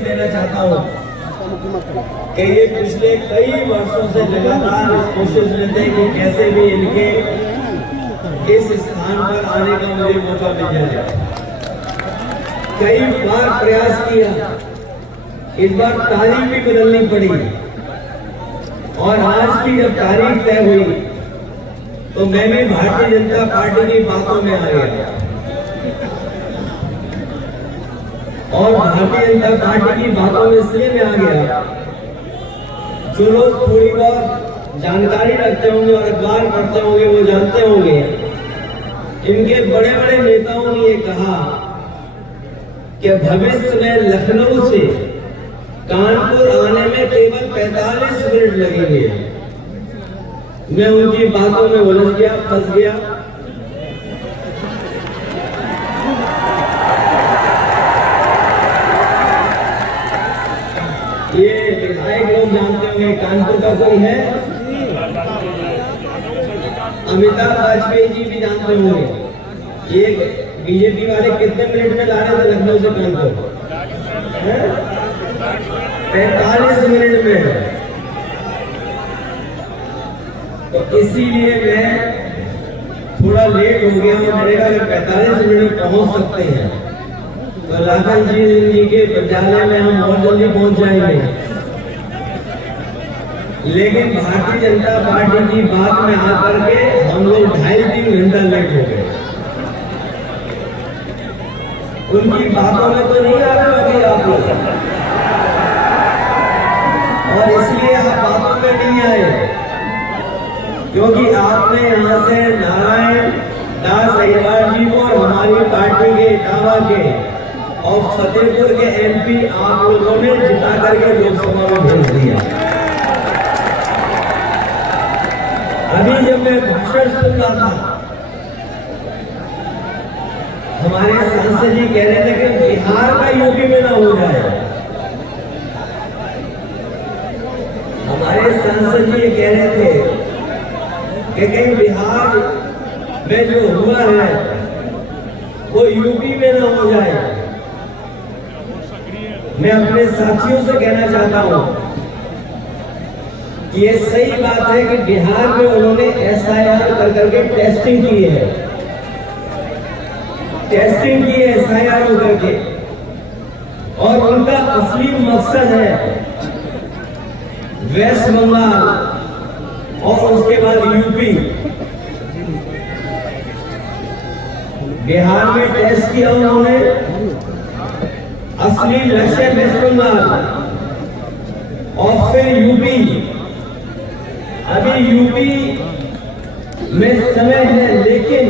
इसलिए देना चाहता हूँ कि ये पिछले कई वर्षों से लगातार इस कोशिश में थे कि कैसे भी इनके इस स्थान पर आने का मुझे मौका मिल जाए। कई बार प्रयास किया, इस बार तारीख भी बदलनी पड़ी और आज की जब तारीख तय हुई तो मैं भी भारतीय जनता पार्टी की बातों में आ गया और भारतीय जनता पार्टी की बातों में इसलिए मैं आ गया, जो लोग थोड़ी बहुत जानकारी रखते होंगे और अखबार पढ़ते होंगे वो जानते होंगे, इनके बड़े बड़े नेताओं ने ये कहा कि भविष्य में लखनऊ से कानपुर आने में केवल 45 मिनट लगेंगे। मैं उनकी बातों में उलझ गया, फंस गया। ये विधायक लोग जानते होंगे, कानपुर का कोई है? अमिताभ वाजपेयी जी भी जानते होंगे। ये बीजेपी वाले कितने मिनट में ला रहे थे लखनऊ से कानपुर? 45 मिनट में। तो इसीलिए मैं थोड़ा लेट हो गया हूँ। मैंने कहा 45 मिनट में पहुंच सकते हैं तो लाखन जी के विद्यालय में हम और जल्दी पहुंच जाएंगे। लेकिन भारतीय जनता पार्टी की बात में आकर के हम लोग 2.5-3 घंटा लेट हो गए। उनकी बातों में तो नहीं आ रहे आप लोग, और इसलिए आप बातों में नहीं आए क्योंकि आपने यहाँ से नारायण दास अग्रवाल जी को और हमारी पार्टी के इटावा के और फतेहपुर के एमपी आप लोगों ने जिता करके लोकसभा में भेज दिया। अभी जब मैं भाषण सुन रहा था, हमारे सांसद जी कह रहे थे कि बिहार का यूपी में ना हो जाए। हमारे सांसद जी ये कह रहे थे कि कहीं बिहार में जो हुआ है वो यूपी में ना हो जाए। मैं अपने साथियों से कहना चाहता हूं कि ये सही बात है कि बिहार में उन्होंने एसआईआर कर करके टेस्टिंग की है, एसआईआर होकर के, और उनका असली मकसद है वेस्ट बंगाल और उसके बाद यूपी। बिहार में टेस्ट किया उन्होंने, असली लक्ष्य वेस्ट बंगाल और फिर यूपी। अभी यूपी में समय है, लेकिन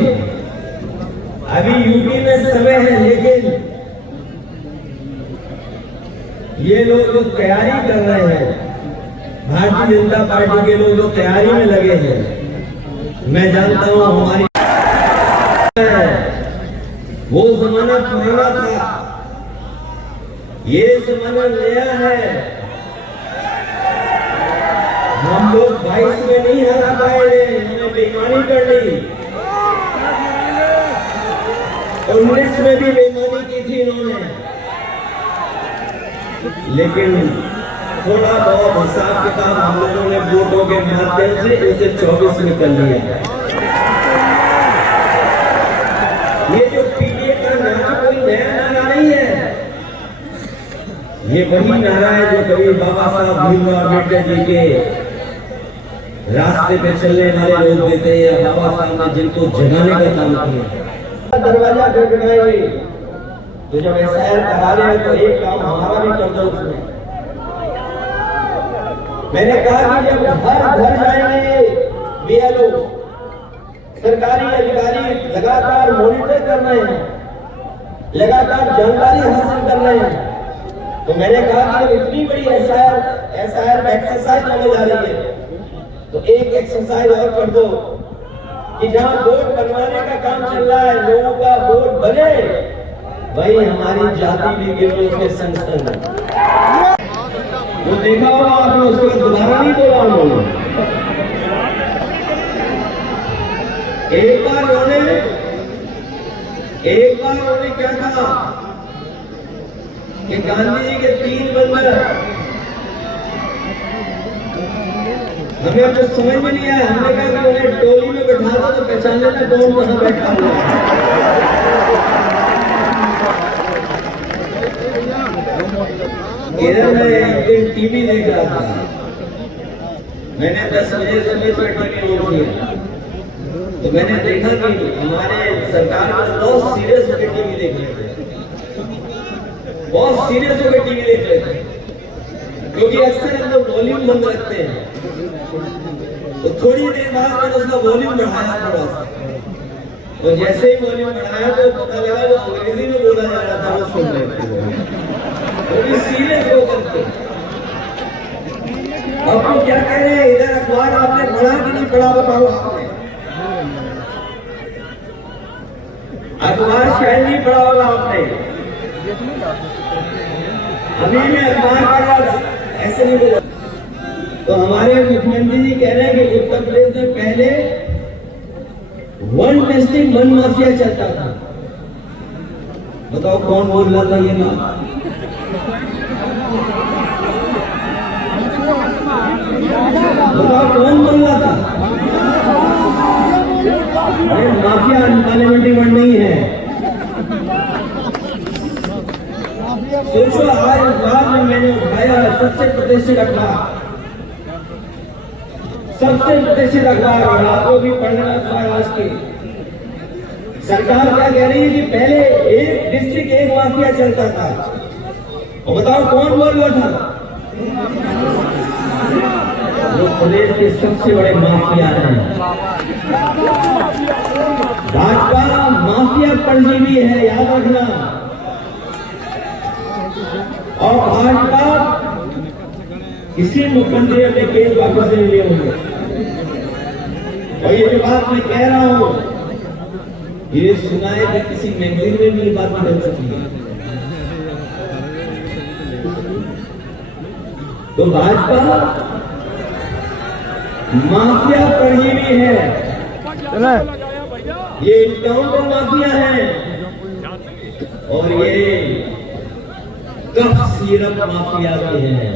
ये लोग जो तैयारी कर रहे हैं, भारतीय जनता पार्टी के लोग जो तैयारी में लगे हैं, मैं जानता हूं हमारी वो जमाना पुराना था, ये जमाना नया है। हम लोग 22 में नहीं हरा पाए, हमें बेईमानी कर ली। 19 में भी बेईमानी की थी इन्होंने, लेकिन थोड़ा बहुत हिसाब किताब हम लोगों ने वोटों के माध्यम से इसे 24 में कर लिया। ये जो पीडीए का नारा कोई नया नारा नहीं है, ये वही नारा है जो कभी बाबा साहब भीमराव अम्बेडकर जी के रास्ते पे चलने वाले लोग देते हैं, या बाबा साहब ने जिनको जगाने का काम किया। दरवाजा खटखटाएंगे तो जब एसआईआर करा रहे हैं तो एक काम हमारा भी कर दो उसमें। मैंने कहा कि जब हर घर जाएंगे बीएलओ, सरकारी अधिकारी लगातार मॉनिटर कर रहे हैं, लगातार जानकारी हासिल कर रहे हैं, तो मैंने कहा कि जब इतनी बड़ी एसआईआर एक्सरसाइज होने जा रही है तो एक एक्सरसाइज और कर दो कि जहां वोट बनवाने का काम चल रहा है, लोगों का वोट बने, वही हमारी जाति भी गिरो उसके संगठन है। वो देखा होगा आपने, उसको दोबारा नहीं बोला उन्होंने। एक बार उन्होंने क्या कहा कि गांधी जी के 3 बंदर, हमें तो समझ में नहीं आया। हमने कहा कि उन्हें टोली में बैठा दो तो पहचान लेना कौन कहाँ बैठा हुआ है। इधर मैं एक दिन टीवी देख रहा था, मैंने 10 बजे से टीवी ऑन किया तो मैंने देखा कि हमारे सरकार को बहुत सीरियस होकर टीवी देख रहे थे, बहुत सीरियस होकर टीवी देख रहे थे, क्योंकि अक्सर हम लोग वॉल्यूम बंद रखते हैं। तो थोड़ी देर बाद मैंने उसका वॉल्यूम बढ़ाया थोड़ा सा, और जैसे ही वॉल्यूम बढ़ाया तो पता लगा वो अंग्रेजी में बोला जा रहा था, वो सुन रहे थे, तो सीरियस होकर के। अब तो क्या कह रहे हैं, इधर अखबार आपने पढ़ा कि नहीं पढ़ा बताओ आपने? अखबार शायद नहीं पढ़ा होगा आपने। अभी मैं अखबार पढ़ रहा था, ऐसे नहीं बोला। तो हमारे मुख्यमंत्री जी कह रहे हैं कि उत्तर प्रदेश में पहले 1 टेस्टिंग 1 माफिया चलता था। बताओ कौन बोल रहा था ये नाम? बताओ कौन बोल रहा था? ये माफिया पार्लियामेंट्री वर्ड नहीं है। सोचो आज अखबार में मैंने उठाया सबसे प्रतिष्ठित अखबार, सबसे प्रतिष्ठित अखबार, और आपको भी पढ़ना अखबार आज की। सरकार क्या कह रही है कि पहले एक डिस्ट्रिक्ट 1 माफिया चलता था, और बताओ कौन बोल रहा था? जो प्रदेश के सबसे बड़े माफिया हैं। भाजपा माफिया परजीवी है, याद रखना। और भाजपा किसी मुख्यमंत्री अपने केस वापस नहीं लिए होंगे। और ये जो बात मैं कह रहा हूं, ये सुना है कि किसी मैगजीन में भी ये बात निकल चुकी है। तो भाजपा माफिया परजीवी है, ये इनकाउंटर माफिया है, और ये कफ सिरप माफिया भी है,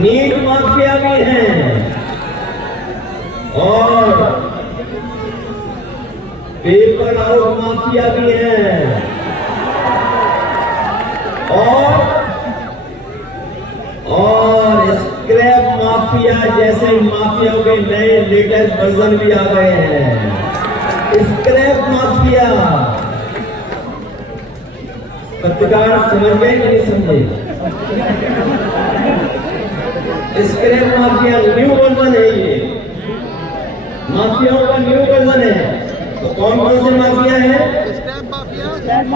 नीट माफिया भी है, और पेपर आउट माफिया भी है, और स्क्रैप माफिया जैसे माफियाओं के नए लेटेस्ट वर्जन भी आ गए हैं। स्क्रैप माफिया, पत्रकार समझ गए कि नहीं समझे? स्क्रैप माफिया न्यू वर्जन है, ये माफियाओं का न्यू वर्जन है। तो कौन कौन से माफिया है?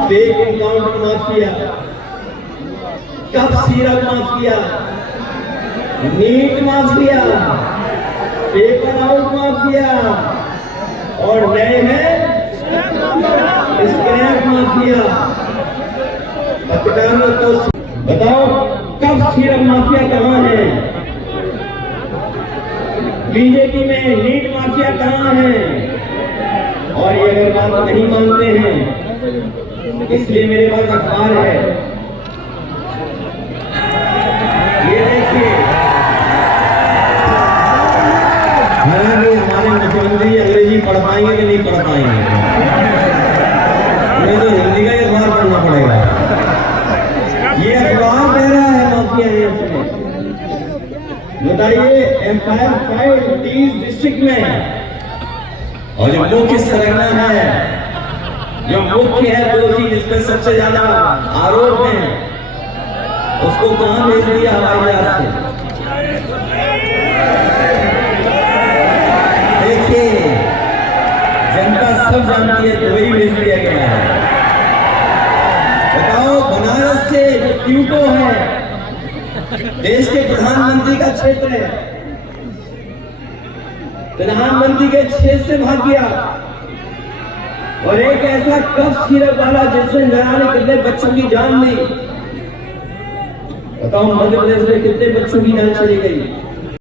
Fake encounter mafia, cough syrup mafia, NEET mafia, paper out mafia, और नए हैं स्क्रैप माफिया। पत्रकारों को बताओ कफ सिरप माफिया कहाँ है? बीजेपी में नीट माफिया कहाँ है? और ये अगर बात नहीं मानते हैं, इसलिए मेरे पास अखबार है, ये देखिए। हालांकि हमारे मुख्यमंत्री अंग्रेजी पढ़ पाएंगे कि नहीं पढ़ पाएंगे, उन्हें तो हिंदी का ही अखबार पढ़ना पड़ेगा। ये अखबार दे रहा है माफिया है। बताइए एम्पायर 5 30 डिस्ट्रिक्ट में, और जो मुख्य सरगना है, जो मुख्य है दोषी, जिस पर सबसे ज्यादा आरोप है, उसको कहां भेज दिया? हवाई जहाज से। देखिए जनता सब जानती है, दुबई भेज दिया गया है। बताओ बनारस से जो ट्यूटो है, देश के प्रधानमंत्री का क्षेत्र है, प्रधानमंत्री के क्षेत्र से भाग गया, और एक ऐसा कफ सिरप वाला जिसने नराने कितने बच्चों की जान ली। बताओ मध्य प्रदेश में कितने बच्चों की जान चली गई?